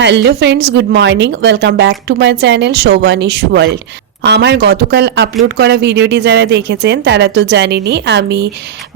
Hello friends, good morning. Welcome back to my channel Shovanish world. আমার গতকাল upload করা ভিডিওটি যারা দেখেছেন তারা তো জানেনই, আমি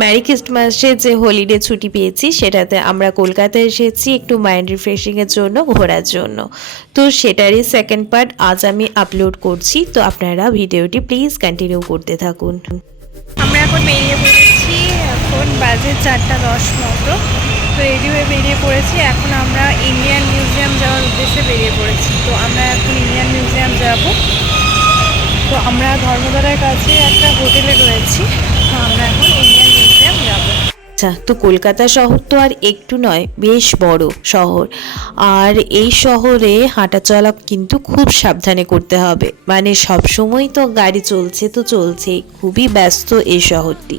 ম্যারি ক্রিসমাসে যে হলিডে ছুটি পেয়েছি সেটাতে আমরা কলকাতায় এসেছি একটু মাইন্ড রিফ্রেশিংয়ের জন্য, ঘোরার জন্য। তো সেটারই সেকেন্ড পার্ট আজ আমি আপলোড করছি, তো আপনারা ভিডিওটি প্লিজ কন্টিনিউ করতে থাকুন। আমরা এখন বেরিয়ে পড়েছি, এখন বাজে 4:10 মতো। তো রেডি হয়ে বেরিয়ে পড়েছি। এখন আমরা ইন্ডিয়ান মিউজিয়াম যাওয়ার উদ্দেশ্যে বেরিয়ে পড়েছি। তো আমরা এখন ইন্ডিয়ান মিউজিয়াম যাব। তো আমরা ধর্মতলার কাছে একটা হোটেলে রয়েছি। তো আমরা এখন ইন্ডিয়ান মিউজিয়াম যাব। আচ্ছা, তো কলকাতা শহর তো আর একটু নয়, বেশ বড় শহর। আর এই শহরে হাঁটা চলা কিন্তু খুব সাবধানে করতে হবে, মানে সবসময় তো গাড়ি চলছে তো চলছেই, খুবই ব্যস্ত এই শহরটি।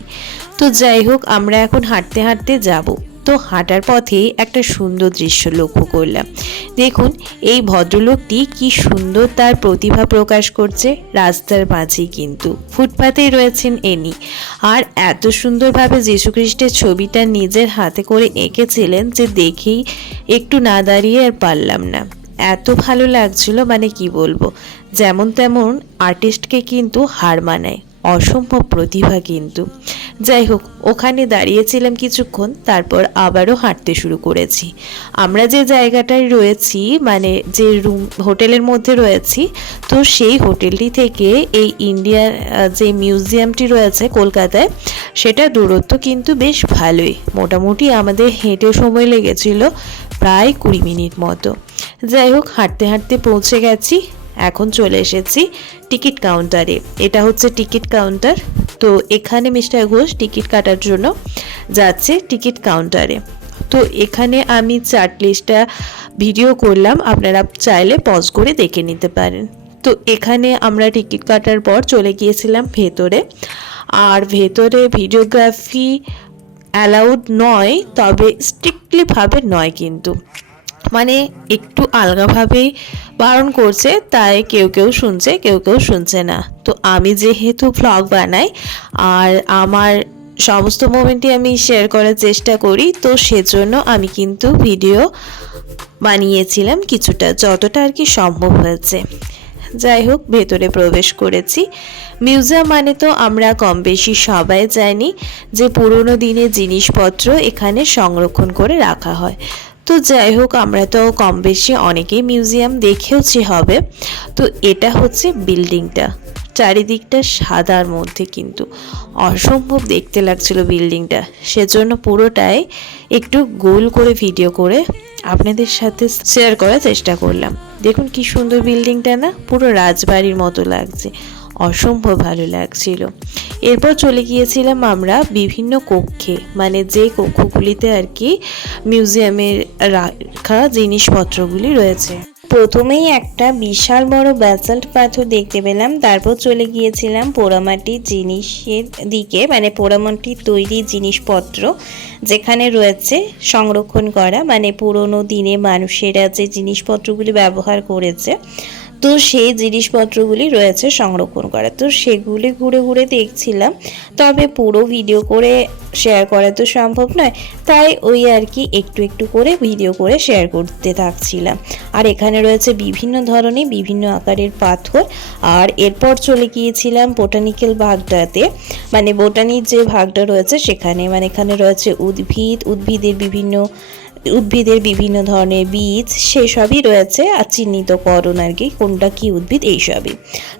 তো যাই হোক, আমরা এখন হাঁটতে হাঁটতে যাব। তো হাঁটার পথে একটা সুন্দর দৃশ্য লক্ষ্য করলাম। দেখুন, এই ভদ্রলোকটি কি সুন্দর তার প্রতিভা প্রকাশ করছে রাস্তার মাঝেই, কিন্তু ফুটপাতেই রয়েছেন এনি। আর এত সুন্দরভাবে যীশুখ্রিস্টের ছবিটা নিজের হাতে করে এঁকেছিলেন যে দেখেই একটু না দাঁড়িয়ে আর পারলাম না। এত ভালো লাগছিল, মানে কি বলবো, যেমন তেমন আর্টিস্টকে কিন্তু হার মানায়, অসম্ভব প্রতিভা কিন্তু। যাই হোক, ওখানে দাঁড়িয়েছিলাম কিছুক্ষণ, তারপর আবারও হাঁটতে শুরু করেছি। আমরা যে জায়গাটায় রয়েছি, মানে যে হোটেলের মধ্যে রয়েছি, তো সেই হোটেলটি থেকে এই ইন্ডিয়ার যে মিউজিয়ামটি রয়েছে কলকাতায়, সেটা দূরত্ব কিন্তু বেশ ভালোই। মোটামুটি আমাদের হেঁটে সময় লেগেছিল প্রায় 20 মিনিট মতো। যাই হোক, হাঁটতে হাঁটতে পৌঁছে গেছি। এখন চলে এসেছি টিকিট কাউন্টারে। এটা হচ্ছে টিকিট কাউন্টার। তো এখানে মিস্টার ঘোষ টিকিট কাটার জন্য যাচ্ছে টিকিট কাউন্টারে। তো এখানে আমি চার্ট লিস্টটা ভিডিও করলাম, আপনারা চাইলে পজ করে দেখে নিতে পারেন। তো এখানে আমরা টিকিট কাটার পর চলে গিয়েছিলাম ভেতরে। আর ভেতরে ভিডিওগ্রাফি অ্যালাউড নয়, তবে স্ট্রিক্টলিভাবে নয় কিন্তু, মানে একটু আলগাভাবেই বারণ করছে, তাই কেউ কেউ শুনছে কেউ কেউ শুনছে না। তো আমি যেহেতু ভ্লগ বানাই আর আমার সমস্ত মোমেন্টই আমি শেয়ার করার চেষ্টা করি, তো সেজন্য আমি কিন্তু ভিডিও বানিয়েছিলাম কিছুটা, যতটা আর কি সম্ভব হয়েছে। যাই হোক, ভেতরে প্রবেশ করেছি। মিউজিয়াম মানে তো আমরা কম বেশি সবাই জানি যে পুরনো দিনের জিনিসপত্র এখানে সংরক্ষণ করে রাখা হয়। তো যাই হোক, আমরা তো কম বেশি অনেকেই মিউজিয়াম দেখেওছি হবে। তো এটা হচ্ছে বিল্ডিংটা, চারিদিকটা সাদার মধ্যে, কিন্তু অসম্ভব দেখতে লাগছিল বিল্ডিংটা। সেজন্য পুরোটাই একটু গোল করে ভিডিও করে আপনাদের সাথে শেয়ার করার চেষ্টা করলাম। দেখুন কি সুন্দর বিল্ডিংটা, না পুরো রাজবাড়ির মতো লাগছে, অসম্ভব ভালো লাগছিল। এরপর চলে গিয়েছিলাম আমরা বিভিন্ন কক্ষে, মানে যে কক্ষগুলিতে আর কি মিউজিয়ামের রাখা জিনিসপত্রগুলি রয়েছে। প্রথমেই একটা বিশাল বড় ব্যাসাল্ট পাথর দেখতে পেলাম। তারপর চলে গিয়েছিলাম পোড়ামাটির জিনিসের দিকে, মানে পোড়ামাটির তৈরি জিনিসপত্র যেখানে রয়েছে সংরক্ষণ করা, মানে পুরনো দিনে মানুষেরা যে জিনিসপত্রগুলি ব্যবহার করেছে, তো সেই জিনিসপত্রগুলি রয়েছে সংরক্ষণ করা। তো সেগুলি ঘুরে ঘুরে দেখছিলাম, তবে পুরো ভিডিও করে শেয়ার করা তো সম্ভব নয়, তাই ওই আর কি একটু একটু করে ভিডিও করে শেয়ার করতে থাকছিলাম। আর এখানে রয়েছে বিভিন্ন ধরনের বিভিন্ন আকারের পাথর। আর এরপর চলে গিয়েছিলাম বোটানিক্যাল ভাগটাতে, মানে বোটানির যে ভাগটা রয়েছে সেখানে, মানে এখানে রয়েছে উদ্ভিদের বিভিন্ন ধরনের বীজ, সেসবই রয়েছে, আর চিহ্নিতকরণ আর কি কোনটা কি উদ্ভিদ এইসবই।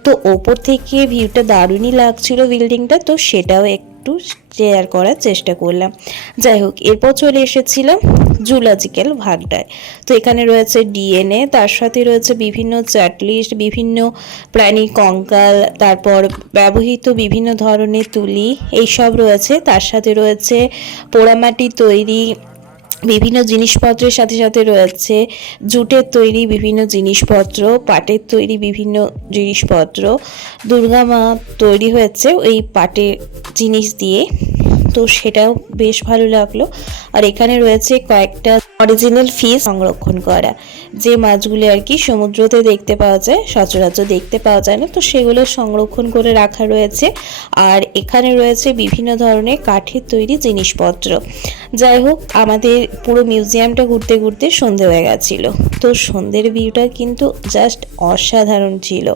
তো ওপর থেকে ভিউটা দারুণই লাগছিল বিল্ডিংটা, তো সেটাও একটু শেয়ার করার চেষ্টা করলাম। যাই হোক, এরপর চলে এসেছিলাম জুলজিক্যাল ভাগটায়। তো এখানে রয়েছে ডিএনএ, তার সাথে রয়েছে বিভিন্ন চার্টলিস্ট, বিভিন্ন প্রাণীর কঙ্কাল, তারপর ব্যবহৃত বিভিন্ন ধরনের তুলি এইসব রয়েছে। তার সাথে রয়েছে পোড়ামাটির তৈরি বিভিন্ন জিনিসপত্রের সাথে সাথে রয়েছে জুটের তৈরি বিভিন্ন জিনিসপত্র, পাটের তৈরি বিভিন্ন জিনিসপত্র। দুর্গা মা তৈরি হয়েছে ওই পাটের জিনিস দিয়ে। তো সেটাও বেশ ভালো লাগলো। আর এখানে রয়েছে কয়েকটা অরিজিনাল ফিশ সংরক্ষণ করা, যে মাছগুলি আর কি সমুদ্রতে দেখতে পাওয়া যায়, সচরাচর দেখতে পাওয়া যায় না, তো সেগুলো সংরক্ষণ করে রাখা রয়েছে। আর এখানে রয়েছে বিভিন্ন ধরনের কাঠের তৈরি জিনিসপত্র। যাই হোক, আমাদের পুরো মিউজিয়ামটা ঘুরতে ঘুরতে সন্ধে হয়ে গেছিলো। তো সন্ধ্যের ভিউটা কিন্তু জাস্ট অসাধারণ ছিল।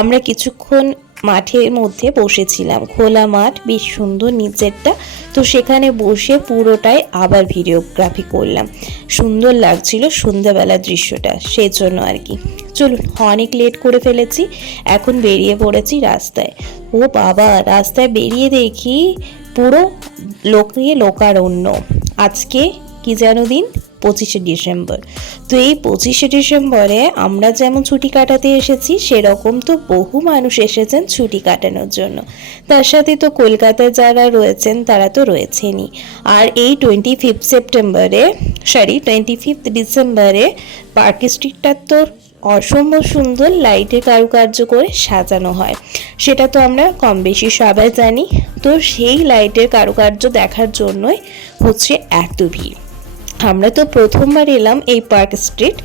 আমরা কিছুক্ষণ মাঠের মধ্যে বসেছিলাম, খোলা মাঠ, বেশ সুন্দর নিচেরটা। তো সেখানে বসে পুরোটাই আবার ভিডিওগ্রাফি করলাম। সুন্দর লাগছিল সন্ধ্যাবেলার দৃশ্যটা, সেই জন্য আর কি। চলুন, অনেক লেট করে ফেলেছি, এখন বেরিয়ে পড়েছি রাস্তায়। ও বাবা, রাস্তায় বেরিয়ে দেখি পুরো লোকারণ্য। আজকে কি যেন দিন, 25শে ডিসেম্বর। তো এই 25শে ডিসেম্বরে আমরা যেমন ছুটি কাটাতে এসেছি, সেরকম তো বহু মানুষ এসেছেন ছুটি কাটানোর জন্য। তার সাথে তো কলকাতায় যারা রয়েছেন তারা তো রয়েছেনই। আর এই 25 ডিসেম্বরে পার্ক স্ট্রিটটা তো অসম্ভব সুন্দর লাইটের কারুকার্য করে সাজানো হয়, সেটা তো আমরা কম বেশি সবাই জানি। তো সেই লাইটের কারুকার্য দেখার জন্যই হচ্ছে এত ভিড়। আমরা তো প্রথমবার এলাম এই পার্ক স্ট্রিট,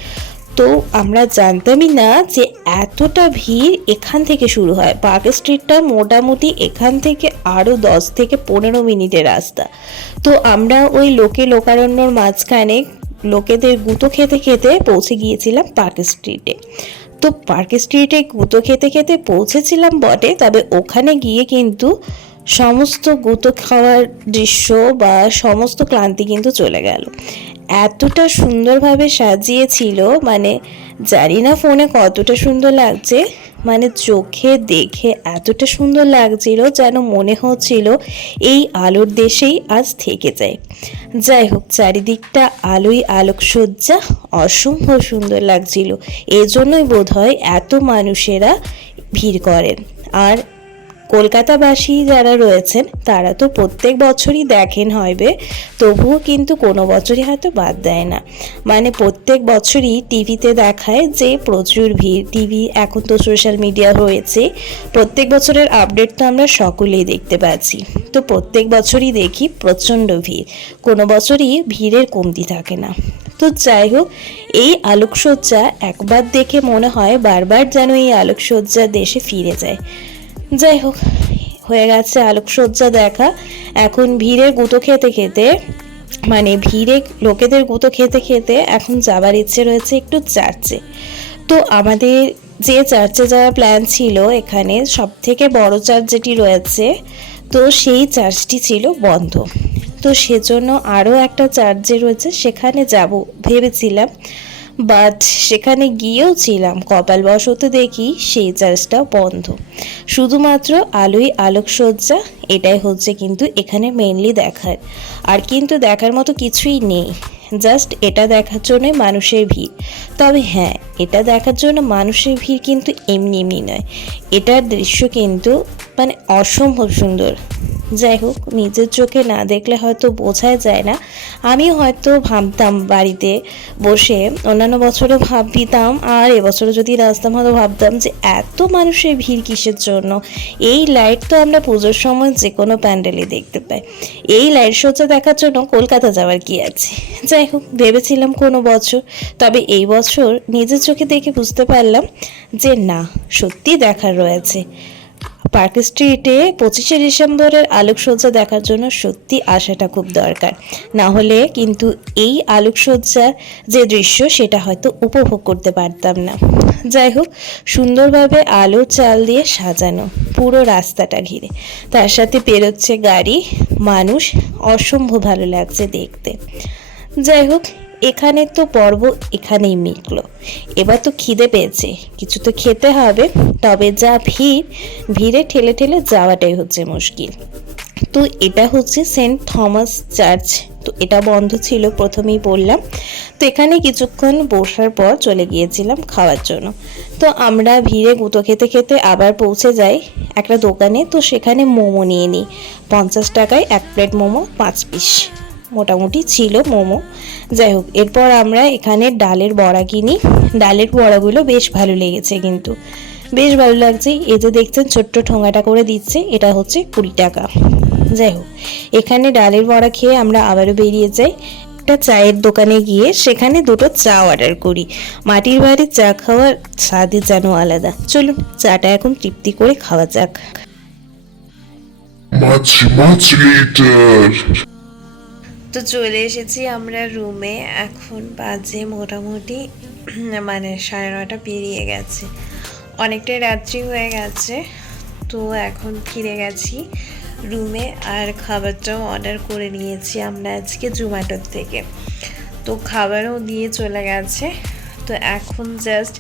তো আমরা জানতামই না যে এতটা ভিড় এখান থেকে শুরু হয়। পার্ক স্ট্রিটটা মোটামুটি এখান থেকে আরও 10 থেকে 15 মিনিটের রাস্তা। তো আমরা ওই লোকারণ্যর মাঝখানে লোকেদের গুঁতো খেতে খেতে পৌঁছে গিয়েছিলাম পার্ক স্ট্রিটে। তো পার্ক স্ট্রিটে গুঁতো খেতে খেতে পৌঁছেছিলাম বটে, তবে ওখানে গিয়ে কিন্তু সমস্ত গুঁতো খাওয়ার দৃশ্য বা সমস্ত ক্লান্তি কিন্তু চলে গেল। এতটা সুন্দরভাবে সাজিয়েছিল, মানে জানি না ফোনে কতটা সুন্দর লাগছে, মানে চোখে দেখে এতটা সুন্দর লাগছিল যেন মনে হচ্ছিল এই আলোর দেশেই আজ থেকে যায়। যাই হোক, চারিদিকটা আলোই আলোকসজ্জা, অসম্ভব সুন্দর লাগছিল। এজন্যই বোধহয় এত মানুষেরা ভিড় করেন। আর কলকাতাবাসী যারা রয়েছেন তারা তো প্রত্যেক বছরই দেখেন হবে, তবুও কিন্তু কোনো বছরই হয়তো বাদ দেয় না। মানে প্রত্যেক বছরই টিভিতে দেখায় যে প্রচুর ভিড়। টিভি, এখন তো সোশ্যাল মিডিয়া হয়েছে, প্রত্যেক বছরের আপডেট তো আমরা সকলেই দেখতে পাচ্ছি। তো প্রত্যেক বছরই দেখি প্রচণ্ড ভিড়, কোনো বছরই ভিড়ের কমতি থাকে না। তো যাই হোক, এই আলোকসজ্জা একবার দেখে মনে হয় বারবার যেন এই আলোকসজ্জা দেশে ফিরে যায়। যাই হোক, হয়ে গেছে আলোকসজ্জা দেখা। এখন ভিড়ের গুঁতো খেতে খেতে, মানে ভিড়ে লোকেদের গুঁতো খেতে খেতে এখন যাবার ইচ্ছে রয়েছে একটু চার্চে। তো আমাদের যে চার্চে যাওয়ার প্ল্যান ছিল, এখানে সব থেকে বড় চার্চ যেটি রয়েছে, তো সেই চার্চটি ছিল বন্ধ। তো সেজন্য আরও একটা চার্চ যে রয়েছে সেখানে যাব ভেবেছিলাম, বাট সেখানে গিয়েও ছিলাম, কপালবশত দেখি সেই চার্চটাও বন্ধ। শুধুমাত্র আলোই আলোকসজ্জা, এটাই হচ্ছে কিন্তু এখানে মেইনলি দেখার। আর কিন্তু দেখার মতো কিছুই নেই, জাস্ট এটা দেখার জন্যই মানুষের ভিড়। তবে হ্যাঁ, এটা দেখার জন্য মানুষের ভিড় কিন্তু এমনি এমনি নয়, এটার দৃশ্য কিন্তু মানে অসম্ভব সুন্দর। যাই হোক, নিজের চোখে না দেখলে হয়তো বোঝাই যায় না। আমি হয়তো ভাবতাম বাড়িতে বসে, অন্যান্য বছরও ভাবতাম, আর এবছরও যদি আসতাম হয়তো ভাবতাম যে এত মানুষের ভিড় কিসের জন্য। এই লাইট তো আমরা পুজোর সময় যে কোনো প্যান্ডেলে দেখতে পাই, এই লাইট সজ্জা দেখার জন্য কলকাতা যাওয়ার কি আছে। যাই হোক, ভেবেছিলাম কোনো বছর, তবে এই বছর নিজের চোখে দেখে বুঝতে পারলাম যে না, সত্যি দেখার রয়েছে। পার্ক স্ট্রিটে 25শে ডিসেম্বরের আলোকসজ্জা দেখার জন্য সত্যি আসাটা খুব দরকার, না হলে কিন্তু এই আলোকসজ্জার যে দৃশ্য সেটা হয়তো উপভোগ করতে পারতাম না। যাই হোক, সুন্দরভাবে আলো চাল দিয়ে সাজানো পুরো রাস্তাটা ঘিরে, তার সাথে পেরোচ্ছে গাড়ি, মানুষ, অসম্ভব ভালো লাগছে দেখতে। যাই হোক, এখানে তো পর্ব এখানেই মিটলো। এবার তো খিদে পেয়েছে, কিছু তো খেতে হবে, তবে যা ভিড়ে ঠেলে ঠেলে যাওয়াটাই হচ্ছে মুশকিল। তো এটা হচ্ছে সেন্ট থমাস চার্চ, তো এটা বন্ধ ছিল প্রথমেই বললাম। তো এখানে কিছুক্ষণ বসার পর চলে গিয়েছিলাম খাওয়ার জন্য। তো আমরা ভিড়ে গুঁতো খেতে খেতে আবার পৌঁছে যাই একটা দোকানে। তো সেখানে মোমো নিয়ে নিই, 50 টাকায় 1 প্লেট মোমো, 5 পিস মোটামুটি ছিল মোমো। যাই হোক, এরপর আমরা এখানে ডালের বড়া কিনি। ডালের বড়াগুলো বেশ ভালো লেগেছে, কিন্তু বেশ ভালো লাগছে। এই যে দেখছেন ছোট্ট ঠোঙাটা করে দিচ্ছে, এটা হচ্ছে 20 টাকা। যাই হোক, এখানে ডালের বড়া খেয়ে আমরা আবারও বেরিয়ে যাই একটা চায়ের দোকানে গিয়ে সেখানে দুটো চা অর্ডার করি। মাটির বাড়ির চা খাওয়ার স্বাদই যেন আলাদা। চলুন চাটা এখন তৃপ্তি করে খাওয়া যাক। Much later. তো চলে এসেছি আমরা রুমে। এখন বাজে মোটামুটি 9:30 পেরিয়ে গেছে, অনেকটাই রাত্রি হয়ে গেছে। তো এখন ফিরে গেছি রুমে, আর খাবারটাও অর্ডার করে নিয়েছি আমরা আজকে জোম্যাটোর থেকে। তো খাবারও দিয়ে চলে গেছে। তো এখন জাস্ট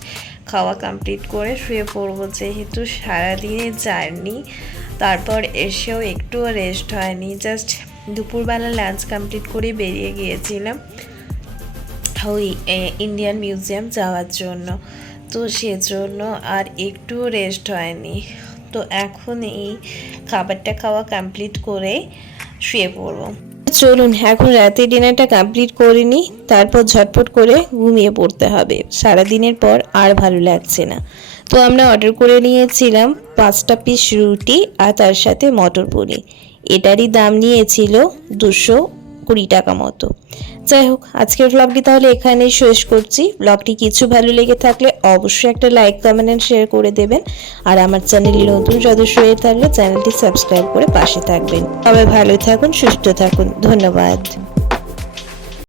খাওয়া কমপ্লিট করে শুয়ে পড়বো, যেহেতু সারাদিনের জার্নি, তারপর এসেও একটুও রেস্ট হয়নি। জাস্ট দুপুরবেলা লাঞ্চ কমপ্লিট করে বেরিয়ে গিয়েছিলাম ওই ইন্ডিয়ান মিউজিয়াম যাওয়ার জন্য, তো সেজন্য আর একটু রেস্ট হয়নি। তো এখন এই খাবারটা খাওয়া কমপ্লিট করে শুয়ে পড়বো। চলুন এখন রাতে ডিনারটা কমপ্লিট করে নিই, তারপর ঝটপট করে ঘুমিয়ে পড়তে হবে। সারাদিনের পর আর ভালো লাগছে না। তো আমরা অর্ডার করে নিয়েছিলাম 5টা পিস রুটি আর তার সাথে মটর পনির। এটারই দাম নিয়েছিল 220 টাকা মতো। যাই হোক, আজকের ব্লগটি তাহলে এখানেই শেষ করছি। ব্লগটি কিছু ভালো লেগে থাকলে অবশ্যই একটা লাইক, কমেন্ট এন্ড শেয়ার করে দেবেন। আর আমার চ্যানেলে নতুন সদস্য হয়ে থাকলে চ্যানেলটি সাবস্ক্রাইব করে পাশে থাকবেন। সবাই ভালো থাকুন, সুস্থ থাকুন, ধন্যবাদ।